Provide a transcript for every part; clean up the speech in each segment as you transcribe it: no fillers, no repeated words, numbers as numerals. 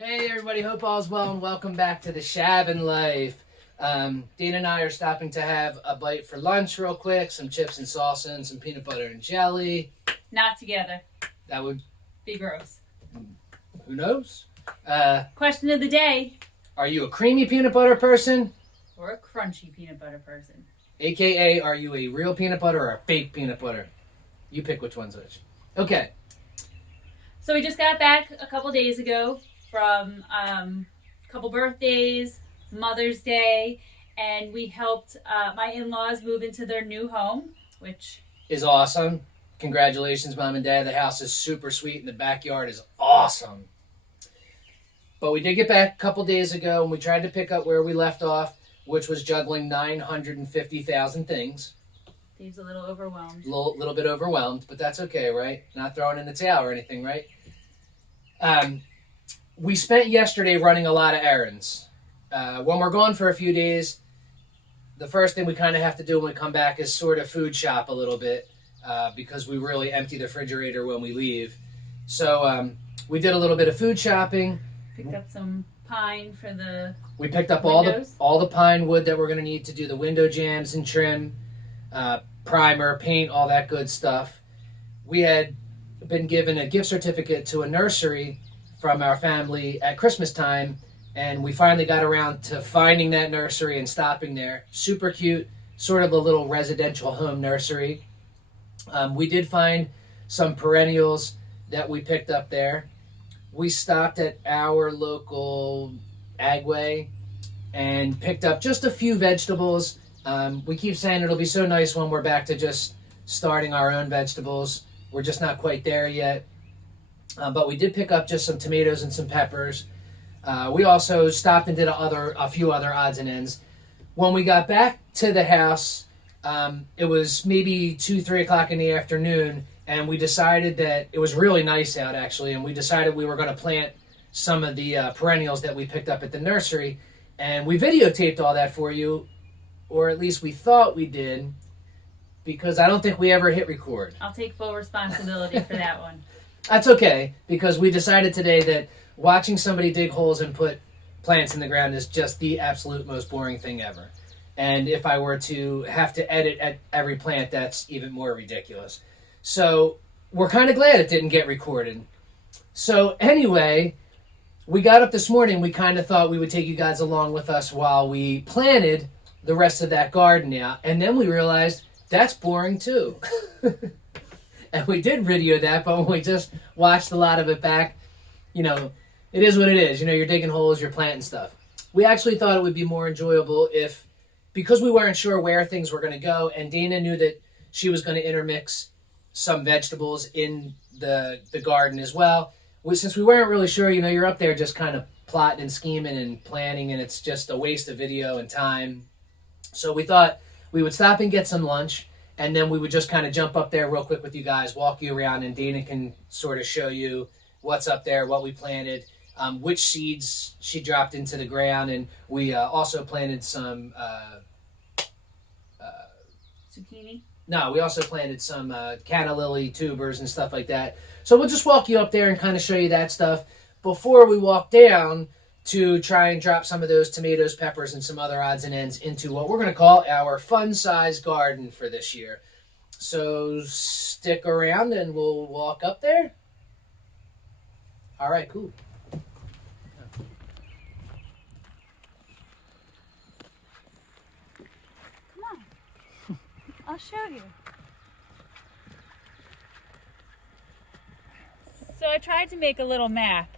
Hey everybody, hope all's well and welcome back to the ShabinLife. Dayna and I are stopping to have a bite for lunch real quick, some chips and salsa and some peanut butter and jelly. Not together. That would be gross. Who knows? Question of the day. Are you a creamy peanut butter person? Or a crunchy peanut butter person? A.k.a. are you a real peanut butter or a fake peanut butter? You pick which one's which. Okay. So we just got back a couple days ago from a couple birthdays, Mother's Day, and we helped my in-laws move into their new home, which is awesome. Congratulations, Mom and Dad. The house is super sweet and the backyard is awesome. But we did get back a couple days ago and we tried to pick up where we left off, which was juggling 950,000 things. Dave's a little overwhelmed. Little bit overwhelmed, but that's okay, right? Not throwing in the towel or anything, right? We spent yesterday running a lot of errands. When we're gone for a few days, the first thing we kind of have to do when we come back is sort of food shop a little bit because we really empty the refrigerator when we leave. So we did a little bit of food shopping. Picked up some pine for the We picked up windows. all the pine wood that we're going to need to do the window jambs and trim, primer, paint, all that good stuff. We had been given a gift certificate to a nursery from our family at Christmas time, and we finally got around to finding that nursery and stopping there. Super cute, sort of a little residential home nursery. We did find some perennials that we picked up there. We stopped at our local Agway and picked up just a few vegetables. We keep saying it'll be so nice when we're back to just starting our own vegetables. We're just not quite there yet. But we did pick up just some tomatoes and some peppers. We also stopped and did a few other odds and ends. When we got back to the house, it was maybe 2-3 o'clock in the afternoon, and we decided that it was really nice out actually, and we decided we were going to plant some of the perennials that we picked up at the nursery, and we videotaped all that for you, or at least we thought we did, because I don't think we ever hit record. I'll take full responsibility for that one. That's okay, because we decided today that watching somebody dig holes and put plants in the ground is just the absolute most boring thing ever. And if I were to have to edit at every plant, that's even more ridiculous. So we're kind of glad it didn't get recorded. So anyway, we got up this morning. We kind of thought we would take you guys along with us while we planted the rest of that garden out. And then we realized that's boring too. And we did video that, but when we just watched a lot of it back, you know, it is what it is. You know, you're digging holes, you're planting stuff. We actually thought it would be more enjoyable if, because we weren't sure where things were going to go, and Dayna knew that she was going to intermix some vegetables in the garden as well. Since we weren't really sure, you know, you're up there just kind of plotting and scheming and planning, and it's just a waste of video and time. So we thought we would stop and get some lunch, and then we would just kind of jump up there real quick with you guys, walk you around, and Dayna can sort of show you what's up there, what we planted, which seeds she dropped into the ground, and we also planted some... zucchini? No, we also planted some canna lily tubers and stuff like that. So we'll just walk you up there and kind of show you that stuff before we walk down to try and drop some of those tomatoes, peppers, and some other odds and ends into what we're going to call our fun-size garden for this year. So stick around and we'll walk up there. All right, cool. Come on. I'll show you. So I tried to make a little map.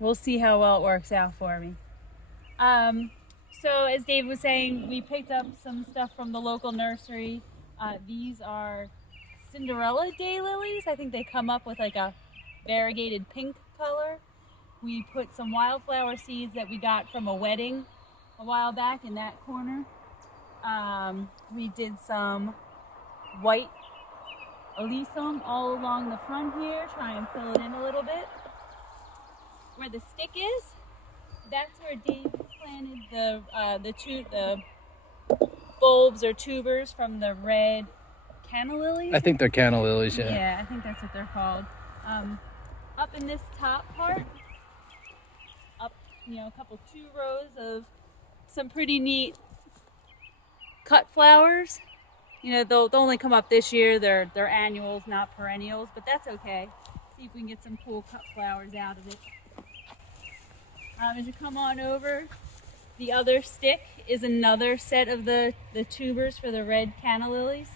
We'll see how well it works out for me. So as Dave was saying, we picked up some stuff from the local nursery. These are Cinderella daylilies. I think they come up with like a variegated pink color. We put some wildflower seeds that we got from a wedding a while back in that corner. We did some white alyssum all along the front here, try and fill it in a little bit. Where the stick is, that's where Dave planted the bulbs or tubers from the red canna lilies. I think they're canna lilies, yeah. Yeah, I think that's what they're called. Up in this top part, a couple 2 rows of some pretty neat cut flowers. They'll only come up this year. They're annuals, not perennials, but that's okay. See if we can get some cool cut flowers out of it. As you come on over, the other stick is another set of the tubers for the red canna lilies.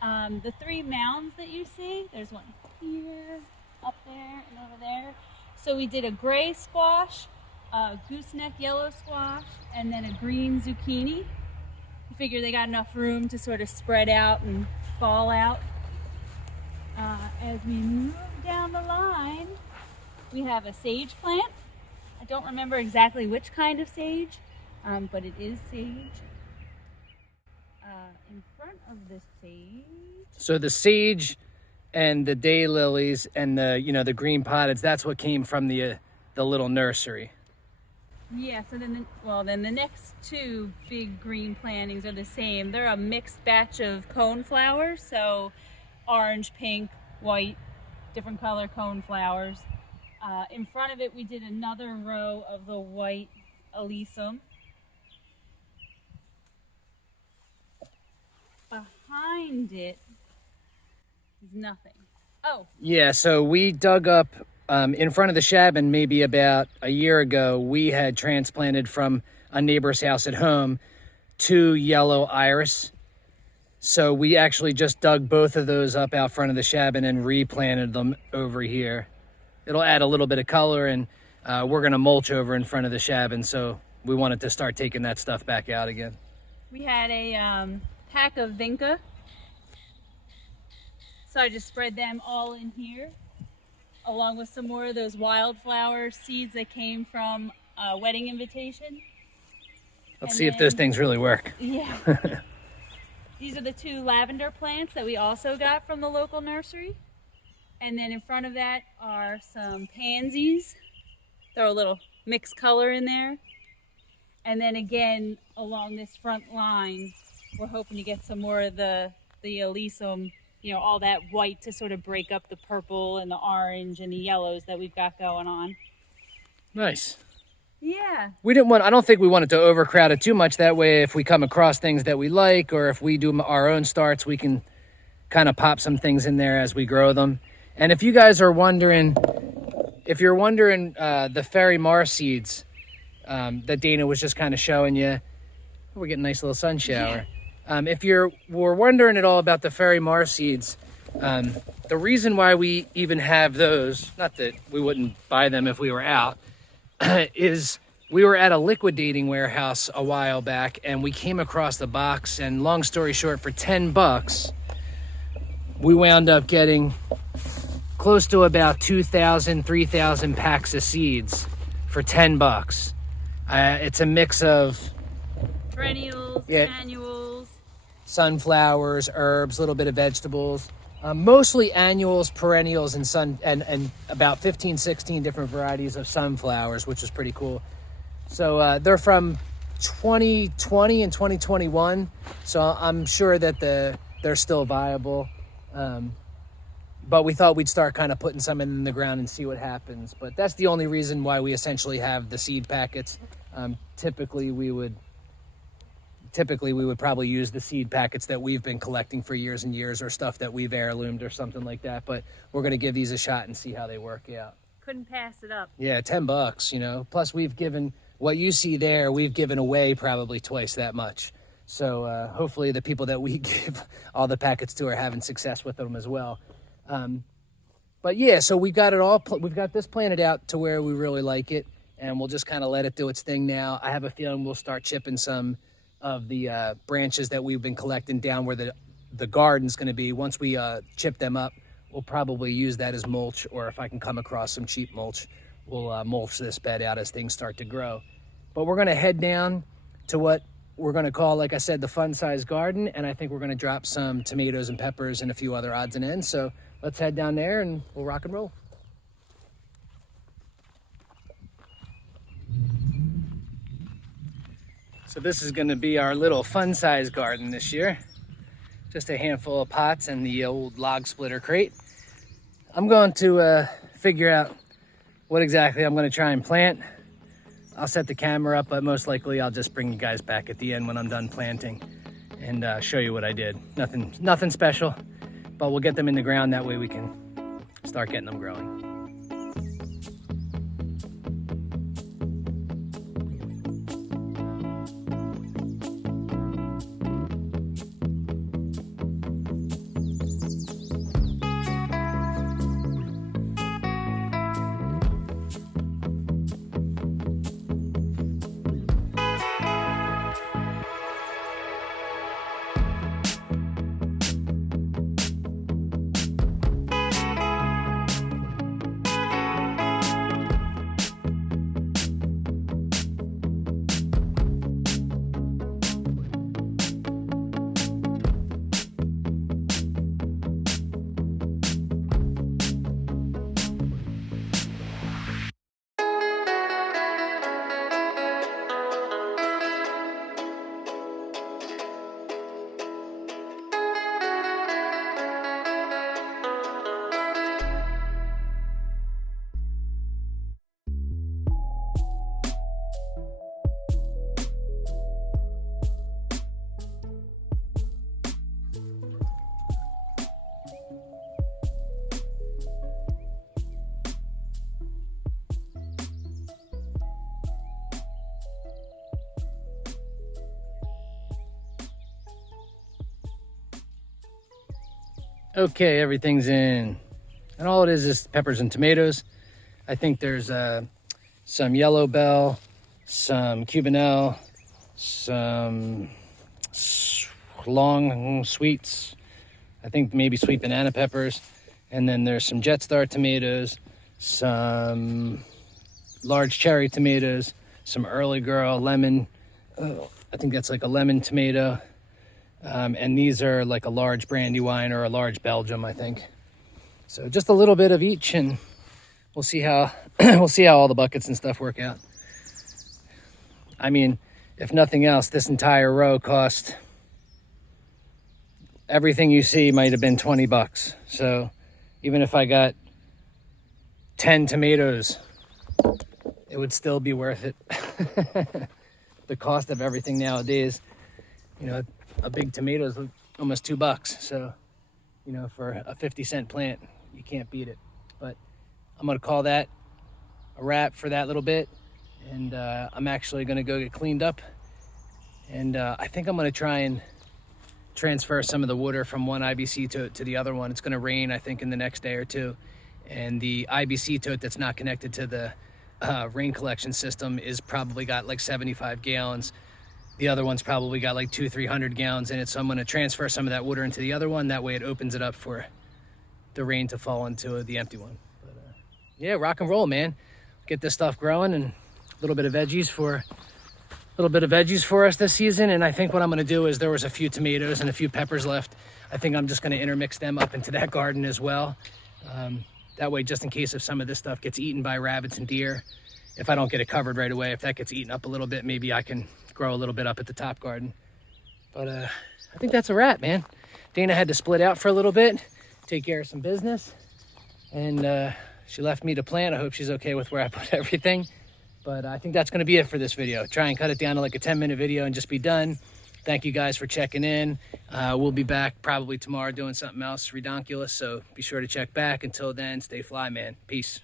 The 3 mounds that you see, there's one here, up there, and over there. So we did a gray squash, a gooseneck yellow squash, and then a green zucchini. I figure they got enough room to sort of spread out and fall out. As we move down the line, we have a sage plant. I don't remember exactly which kind of sage, but it is sage. In front of the sage. So the sage and the daylilies and the green potteds, that's what came from the little nursery. Yeah, so then the next 2 big green plantings are the same. They're a mixed batch of cone flowers, so orange, pink, white, different color cone flowers. In front of it, we did another row of the white alyssum. Behind it is nothing. Oh. Yeah, so we dug up in front of the Shabin maybe about a year ago. We had transplanted from a neighbor's house at home 2 yellow iris. So we actually just dug both of those up out front of the Shabin and replanted them over here. It'll add a little bit of color, and we're going to mulch over in front of the Shabin, so we wanted to start taking that stuff back out again. We had a pack of vinca, so I just spread them all in here, along with some more of those wildflower seeds that came from a wedding invitation. Let's see if those things really work. Yeah. These are the 2 lavender plants that we also got from the local nursery. And then in front of that are some pansies. Throw a little mixed color in there. And then again, along this front line, we're hoping to get some more of the alyssum, all that white to sort of break up the purple and the orange and the yellows that we've got going on. Nice. Yeah. I don't think we wanted to overcrowd it too much. That way, if we come across things that we like, or if we do our own starts, we can kind of pop some things in there as we grow them. And if you guys are wondering, the Fairy Mar seeds that Dayna was just kind of showing you, we're getting a nice little sun shower. Yeah. If you're wondering at all about the Fairy Mar seeds, the reason why we even have those, not that we wouldn't buy them if we were out, is we were at a liquidating warehouse a while back, and we came across the box, and long story short, for $10, we wound up getting close to about 2,000, 3,000 packs of seeds for $10. It's a mix of perennials, annuals, sunflowers, herbs, a little bit of vegetables, mostly annuals, perennials, and about 15, 16 different varieties of sunflowers, which is pretty cool. So they're from 2020 and 2021, so I'm sure that they're still viable. But we thought we'd start kind of putting some in the ground and see what happens. But that's the only reason why we essentially have the seed packets. Typically we would probably use the seed packets that we've been collecting for years and years, or stuff that we've heirloomed or something like that. But we're going to give these a shot and see how they work out. Couldn't pass it up. Yeah, $10, Plus we've given, what you see there, we've given away probably twice that much. So hopefully the people that we give all the packets to are having success with them as well. But yeah, so we've got this planted out to where we really like it, and we'll just kind of let it do its thing now. I have a feeling we'll start chipping some of the branches that we've been collecting down where the garden's going to be. Once we chip them up, we'll probably use that as mulch, or if I can come across some cheap mulch, we'll mulch this bed out as things start to grow. But we're going to head down to what we're going to call, like I said, the FunSize garden, and I think we're going to drop some tomatoes and peppers and a few other odds and ends. So let's head down there and we'll rock and roll. So this is going to be our little FunSize garden this year. Just a handful of pots and the old log splitter crate. I'm going to figure out what exactly I'm going to try and plant. I'll set the camera up, but most likely I'll just bring you guys back at the end when I'm done planting and show you what I did. Nothing special, but we'll get them in the ground. That way we can start getting them growing. Okay, everything's in. And all it is peppers and tomatoes. I think there's some yellow bell, some cubanelle, some long sweets. I think maybe sweet banana peppers. And then there's some Jetstar tomatoes, some large cherry tomatoes, some early girl lemon. I think that's like a lemon tomato. And these are like a large Brandywine or a large Belgium, I think. So just a little bit of each, and we'll see how all the buckets and stuff work out. I mean, if nothing else, this entire row cost, everything you see might have been $20. So even if I got 10 tomatoes, it would still be worth it. The cost of everything nowadays, you know, a big tomato is almost $2. So, you know, for a 50-cent plant, you can't beat it. But I'm going to call that a wrap for that little bit. And I'm actually going to go get cleaned up. And I think I'm going to try and transfer some of the water from one IBC tote to the other one. It's going to rain, I think, in the next day or two. And the IBC tote that's not connected to the rain collection system is probably got like 75 gallons. The other one's probably got like 200-300 gallons in it. So I'm going to transfer some of that water into the other one. That way it opens it up for the rain to fall into the empty one. But, yeah, rock and roll, man. Get this stuff growing, and a little bit of veggies for us this season. And I think what I'm going to do is, there was a few tomatoes and a few peppers left. I think I'm just going to intermix them up into that garden as well. That way, just in case if some of this stuff gets eaten by rabbits and deer, if I don't get it covered right away, if that gets eaten up a little bit, maybe I can grow a little bit up at the top garden. But I think that's a wrap, man. Dayna had to split out for a little bit, take care of some business, and she left me to plant. I hope she's okay with where I put everything. But I think that's going to be it for this video. Try and cut it down to like a 10-minute video and just be done. Thank you guys for checking in. We'll be back probably tomorrow doing something else redonkulous, so be sure to check back. Until then, stay fly, man. Peace.